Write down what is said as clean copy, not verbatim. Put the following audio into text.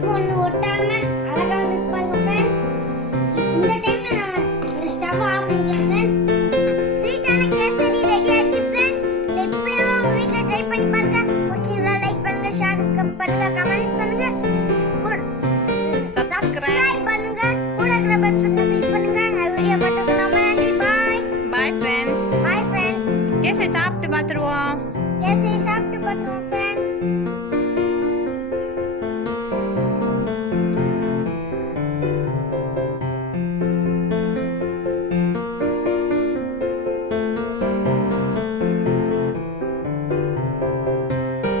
ஒண்ணுக்கு ஒண்ணு ஒட்டாம அழகா வந்து பாருங்க ஃப்ரெண்ட்ஸ். இந்த டைம்ல நான் இந்த ஸ்டவ் ஆஃப் பண்ணிக்கிறேன் ஃப்ரெண்ட்ஸ். ஸ்வீட்டான கேசரி ரெடி ஆயிடுச்சு ஃப்ரெண்ட்ஸ். இதை இப்பவே உங்க வீட்ல ட்ரை பண்ணி பாருங்க. பிடிச்சிருந்தா லைக் பண்ணுங்க, ஷேர் பண்ணுங்க, கமெண்ட் பண்ணுங்க, சப்ஸ்கிரைப்